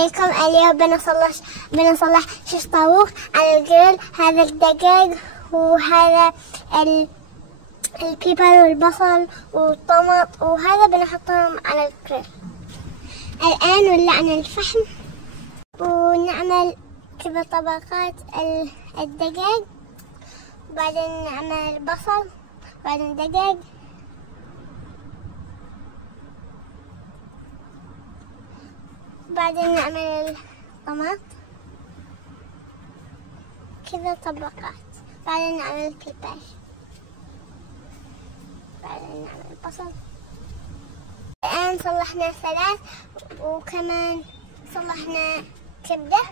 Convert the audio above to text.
عليكم. اليوم بنصلح شيش طاووق على الجريل. هذا الدجاج وهذا البيبر والبصل والطماط وهذا بنحطهم على الجريل. الآن ولعنا الفحم ونعمل كذا طبقات الدجاج، وبعدين نعمل البصل، وبعدين الدجاج، بعدين نعمل الطماط كذا طبقات، بعدين نعمل البيبر، بعدين نعمل البصل. الآن صلحنا ثلاث وكمان صلحنا كبدة.